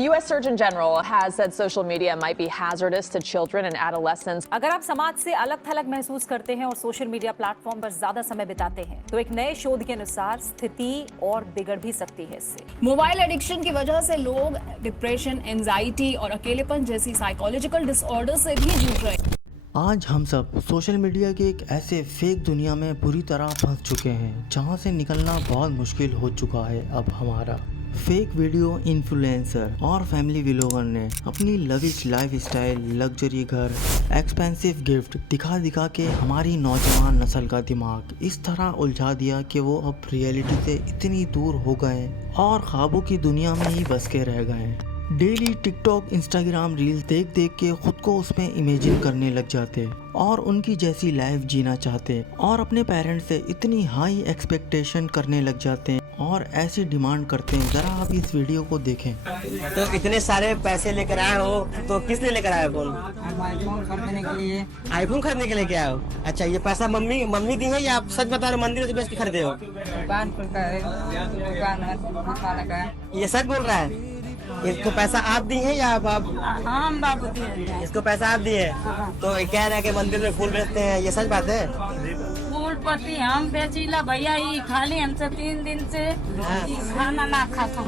U.S. Surgeon General has said social media might be hazardous to children and adolescents. अगर आप समाज से अलग थलग महसूस करते हैं और सोशल मीडिया प्लेटफॉर्म पर ज्यादा समय बिताते हैं तो एक नए शोध के अनुसार स्थिति और बिगड़ भी सकती है इससे। मोबाइल एडिक्शन की वजह से लोग डिप्रेशन, एंजाइटी और अकेलेपन जैसी साइकोलॉजिकल डिसऑर्डर से भी जूझ रहे हैं। आज हम सब सोशल मीडिया के एक ऐसे फेक दुनिया में बुरी तरह फंस चुके हैं जहां से निकलना बहुत मुश्किल हो चुका है। अब हमारा फेक वीडियो इन्फ्लुएंसर और फैमिली व्लॉगर ने अपनी लविश लाइफ स्टाइल, लग्जरी घर, एक्सपेंसिव गिफ्ट दिखा दिखा के हमारी नौजवान नस्ल का दिमाग इस तरह उलझा दिया कि वो अब रियलिटी से इतनी दूर हो गए और ख्वाबों की दुनिया में ही बस के रह गए। डेली टिकटॉक, इंस्टाग्राम रील्स देख देख के खुद को उसमें इमेजिन करने लग जाते और उनकी जैसी लाइफ जीना चाहते और अपने पेरेंट्स से इतनी हाई एक्सपेक्टेशन करने लग जाते हैं और ऐसी डिमांड करते हैं। ज़रा आप इस वीडियो को देखें। तो इतने सारे पैसे लेकर आए हो तो किस लिए लेकर आए फोन? आईफोन खरीदने के लिए। आईफोन खरीदने के लिए क्या आए हो? अच्छा, ये पैसा मम्मी दी है या आप सच बता रहे हो मंदिर से बेच के खरीदे हो? दुकान का है, दुकान है, खाने का है। ये सच बोल रहा है? इसको पैसा आप दी है या आप हाँ, हम बाबू दिए। इसको पैसा आप दिए? तो कह रहे हैं कि मंदिर में फूल बेचते हैं, ये सच बात है? फूल पत्ती हम बेचीला भैया, ये खाली हमसे 3 दिन से खाना ना खाता।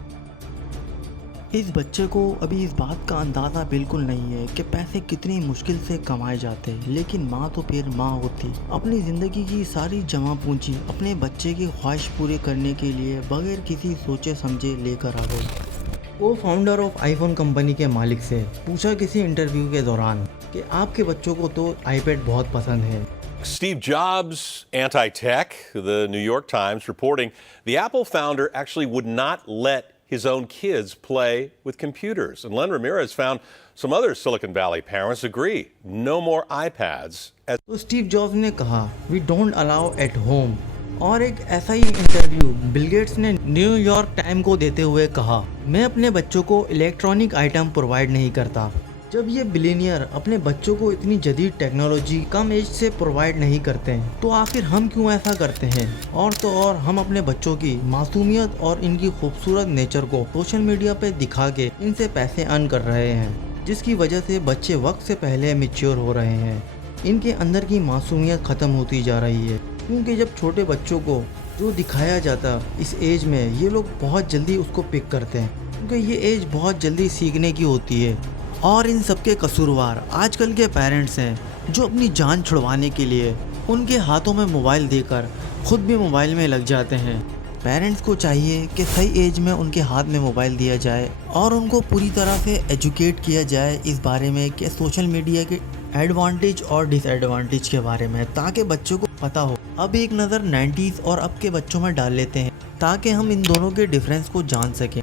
इस बच्चे को अभी इस बात का अंदाज़ा बिल्कुल नहीं है कि पैसे कितनी मुश्किल से कमाए जाते हैं, लेकिन माँ तो फिर माँ होती अपनी ज़िंदगी की सारी जमा पूंजी अपने बच्चे की ख्वाहिश पूरी करने के लिए बगैर किसी सोचे समझे लेकर आ गई। वो फाउंडर ऑफ आईफोन कंपनी के मालिक से पूछा किसी इंटरव्यू के दौरान कि आपके बच्चों को तो आईपैड बहुत पसंद है। Steve Jobs, anti-tech, the New York Times reporting the Apple founder actually would not let his own kids play with computers. And Len Ramirez found some other Silicon Valley parents agree. No more iPads. तो Steve jobs ने कहा, "We don't allow at home." और एक ऐसा ही interview Bill Gates ने New York time को देते हुए कहा, "मैं अपने बच्चों को इलेक्ट्रॉनिक आइटम प्रोवाइड नहीं करता।" जब ये बिलियनियर अपने बच्चों को इतनी जदीद टेक्नोलॉजी कम एज से प्रोवाइड नहीं करते हैं तो आखिर हम क्यों ऐसा करते हैं? और तो और हम अपने बच्चों की मासूमियत और इनकी खूबसूरत नेचर को सोशल मीडिया पे दिखा के इनसे पैसे अर्न कर रहे हैं, जिसकी वजह से बच्चे वक्त से पहले मैच्योर हो रहे हैं। इनके अंदर की मासूमियत ख़त्म होती जा रही है, क्योंकि जब छोटे बच्चों को जो दिखाया जाता इस एज में ये लोग बहुत जल्दी उसको पिक करते हैं, क्योंकि ये एज बहुत जल्दी सीखने की होती है। और इन सबके कसूरवार आजकल के पेरेंट्स हैं जो अपनी जान छुड़वाने के लिए उनके हाथों में मोबाइल देकर खुद भी मोबाइल में लग जाते हैं। पेरेंट्स को चाहिए कि सही एज में उनके हाथ में मोबाइल दिया जाए और उनको पूरी तरह से एजुकेट किया जाए इस बारे में कि सोशल मीडिया के एडवांटेज और डिसएडवांटेज के बारे में, ताकि बच्चों को पता हो। अब एक नज़र 90s और अब के बच्चों में डाल लेते हैं ताकि हम इन दोनों के डिफरेंस को जान सकें।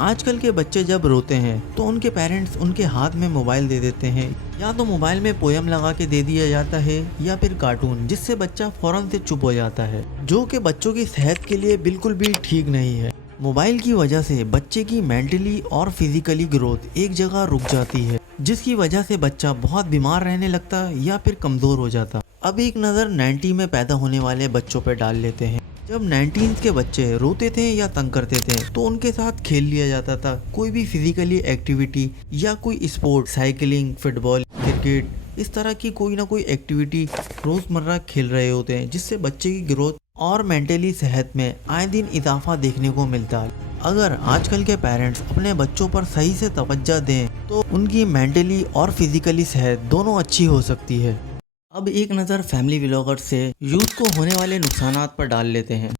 आजकल के बच्चे जब रोते हैं तो उनके पेरेंट्स उनके हाथ में मोबाइल दे देते हैं, या तो मोबाइल में पोयम लगा के दे दिया जाता है या फिर कार्टून, जिससे बच्चा फौरन से चुप हो जाता है, जो कि बच्चों की सेहत के लिए बिल्कुल भी ठीक नहीं है। मोबाइल की वजह से बच्चे की मेंटली और फिजिकली ग्रोथ एक जगह रुक जाती है, जिसकी वजह से बच्चा बहुत बीमार रहने लगता या फिर कमज़ोर हो जाता। अब एक नज़र 90 में पैदा होने वाले बच्चों पर डाल लेते हैं। जब 19 के बच्चे रोते थे या तंग करते थे तो उनके साथ खेल लिया जाता था। कोई भी फिजिकली एक्टिविटी या कोई स्पोर्ट, साइकिलिंग, फुटबॉल, क्रिकेट, इस तरह की कोई ना कोई एक्टिविटी रोज़मर्रा खेल रहे होते हैं, जिससे बच्चे की ग्रोथ और मेंटली सेहत में आए दिन इजाफा देखने को मिलता है। अगर आजकल के पेरेंट्स अपने बच्चों पर सही से तवज्जो दें तो उनकी मेंटली और फिजिकली सेहत दोनों अच्छी हो सकती है। अब एक नज़र फैमिली व्लॉगर से यूथ को होने वाले नुकसानात पर डाल लेते हैं।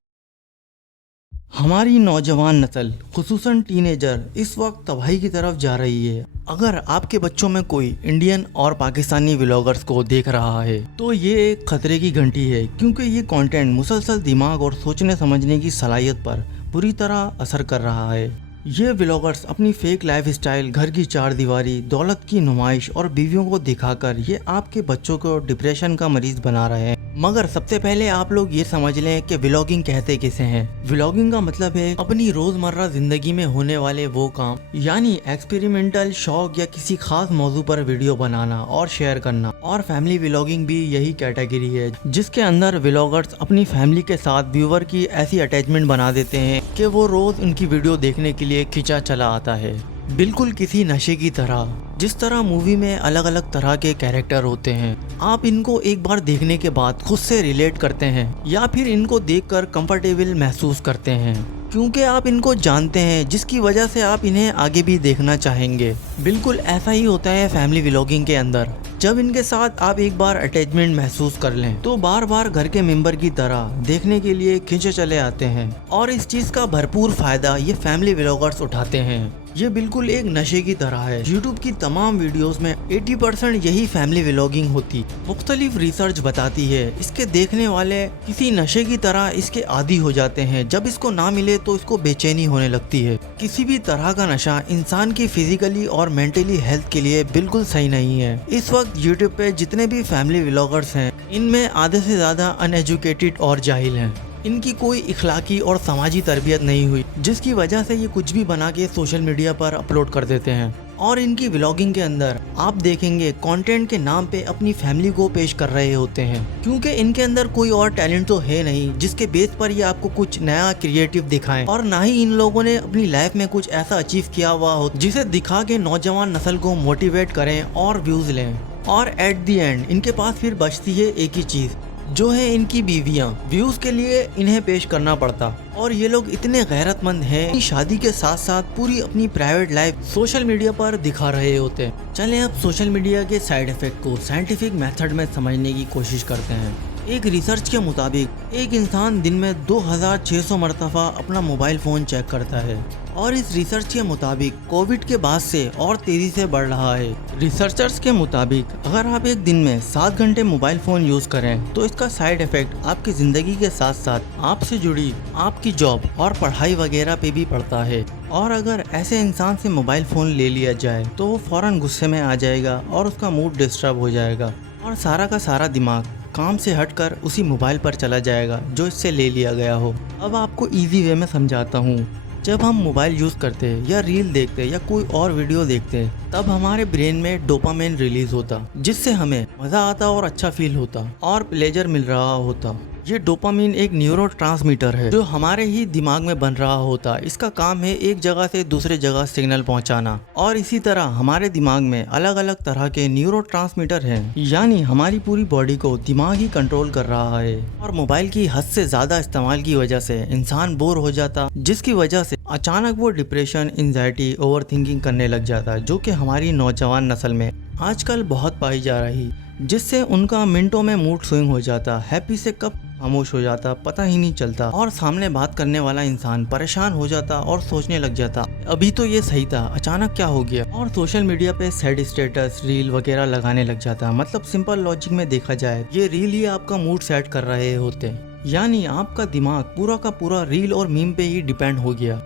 हमारी नौजवान नस्ल खुसूसन टीनेजर इस वक्त तबाही की तरफ जा रही है। अगर आपके बच्चों में कोई इंडियन और पाकिस्तानी व्लॉगर्स को देख रहा है तो ये एक खतरे की घंटी है, क्योंकि ये कंटेंट मुसलसल दिमाग और सोचने समझने की सलाहियत पर बुरी तरह असर कर रहा है। ये व्लॉगर्स अपनी फेक लाइफ स्टाइल, घर की चार दीवारी, दौलत की नुमाइश और बीवियों को दिखाकर ये आपके बच्चों को डिप्रेशन का मरीज बना रहे हैं। मगर सबसे पहले आप लोग ये समझ लें कि व्लॉगिंग कहते किसे हैं। व्लॉगिंग का मतलब है अपनी रोजमर्रा जिंदगी में होने वाले वो काम, यानी एक्सपेरिमेंटल, शौक या किसी खास मौजू पर वीडियो बनाना और शेयर करना। और फैमिली व्लॉगिंग भी यही कैटेगरी है, जिसके अंदर व्लॉगर्स अपनी फैमिली के साथ व्यूअर की ऐसी अटैचमेंट बना देते हैं कि वो रोज उनकी वीडियो देखने के लिए खिंचा चला आता है। बिल्कुल किसी नशे की तरह। जिस तरह मूवी में अलग अलग तरह के कैरेक्टर होते हैं, आप इनको एक बार देखने के बाद खुद से रिलेट करते हैं या फिर इनको देखकर कंफर्टेबल महसूस करते हैं, क्योंकि आप इनको जानते हैं, जिसकी वजह से आप इन्हें आगे भी देखना चाहेंगे। बिल्कुल ऐसा ही होता है फैमिली व्लॉगिंग के अंदर। जब इनके साथ आप एक बार अटैचमेंट महसूस कर लें तो बार बार घर के मेंबर की तरह देखने के लिए खींचे चले आते हैं, और इस चीज का भरपूर फायदा ये फैमिली व्लॉगर्स उठाते हैं। ये बिल्कुल एक नशे की तरह है। यूट्यूब की तमाम वीडियोस में 80% यही फैमिली व्लॉगिंग होती। मुख्तलिफ रिसर्च बताती है इसके देखने वाले किसी नशे की तरह इसके आदी हो जाते हैं। जब इसको ना मिले तो इसको बेचैनी होने लगती है। किसी भी तरह का नशा इंसान की फिजिकली और मेंटली हेल्थ के लिए बिल्कुल सही नहीं है। इस वक्त यूट्यूब पे जितने भी फैमिली व्लॉगर्स हैं, इनमें आधे से ज्यादा अनएजुकेटेड और जाहिल हैं। इनकी कोई इखलाकी और समाजी तरबियत नहीं हुई, जिसकी वजह से ये कुछ भी बना के सोशल मीडिया पर अपलोड कर देते हैं। और इनकी व्लॉगिंग के अंदर आप देखेंगे कंटेंट के नाम पे अपनी फैमिली को पेश कर रहे होते हैं, क्योंकि इनके अंदर कोई और टैलेंट तो है नहीं जिसके बेस पर ये आपको कुछ नया क्रिएटिव दिखाएं, और ना ही इन लोगों ने अपनी लाइफ में कुछ ऐसा अचीव किया हुआ हो जिसे दिखा के नौजवान नस्ल को मोटिवेट करें और व्यूज लें। और एट दी एंड इनके पास फिर बचती है एक ही चीज, जो है इनकी बीवियां। व्यूज के लिए इन्हें पेश करना पड़ता, और ये लोग इतने गैरतमंद हैं कि शादी के साथ साथ पूरी अपनी प्राइवेट लाइफ सोशल मीडिया पर दिखा रहे होते हैं। चलें अब सोशल मीडिया के साइड इफेक्ट को साइंटिफिक मेथड में समझने की कोशिश करते हैं। एक रिसर्च के मुताबिक एक इंसान दिन में 2600 मरतबा अपना मोबाइल फोन चेक करता है, और इस रिसर्च के मुताबिक कोविड के बाद से और तेजी से बढ़ रहा है। रिसर्चर्स के मुताबिक अगर आप एक दिन में 7 घंटे मोबाइल फोन यूज करें तो इसका साइड इफेक्ट आपकी जिंदगी के साथ साथ आपसे जुड़ी आपकी जॉब और पढ़ाई वगैरह पे भी पड़ता है। और अगर ऐसे इंसान से मोबाइल फोन ले लिया जाए तो वो फौरन गुस्से में आ जाएगा और उसका मूड डिस्टर्ब हो जाएगा, और सारा का सारा दिमाग काम से हटकर उसी मोबाइल पर चला जाएगा जो इससे ले लिया गया हो। अब आपको इजी वे में समझाता हूँ। जब हम मोबाइल यूज़ करते हैं या रील देखते हैं या कोई और वीडियो देखते हैं, तब हमारे ब्रेन में डोपामाइन रिलीज होता, जिससे हमें मज़ा आता और अच्छा फील होता और प्लेजर मिल रहा होता। ये डोपामिन एक न्यूरोट्रांसमीटर है जो हमारे ही दिमाग में बन रहा होता। इसका काम है एक जगह से दूसरे जगह सिग्नल पहुंचाना, और इसी तरह हमारे दिमाग में अलग अलग तरह के न्यूरोट्रांसमीटर हैं, यानी हमारी पूरी बॉडी को दिमाग ही कंट्रोल कर रहा है। और मोबाइल की हद से ज्यादा इस्तेमाल की वजह से इंसान बोर हो जाता, जिसकी वजह से अचानक वो डिप्रेशन, एंजाइटी, ओवरथिंकिंग करने लग जाता, जो कि हमारी नौजवान नस्ल में आजकल बहुत पाई जा रही, जिससे उनका मिनटों में मूड स्विंग हो जाता, हैप्पी से कब खामोश हो जाता पता ही नहीं चलता, और सामने बात करने वाला इंसान परेशान हो जाता और सोचने लग जाता अभी तो ये सही था, अचानक क्या हो गया, और सोशल मीडिया पे सैड स्टेटस, रील वगैरह लगाने लग जाता। मतलब सिंपल लॉजिक में देखा जाए ये रील ही आपका मूड सेट कर रहे होते, यानी आपका दिमाग पूरा का पूरा रील और मीम पे ही डिपेंड हो गया।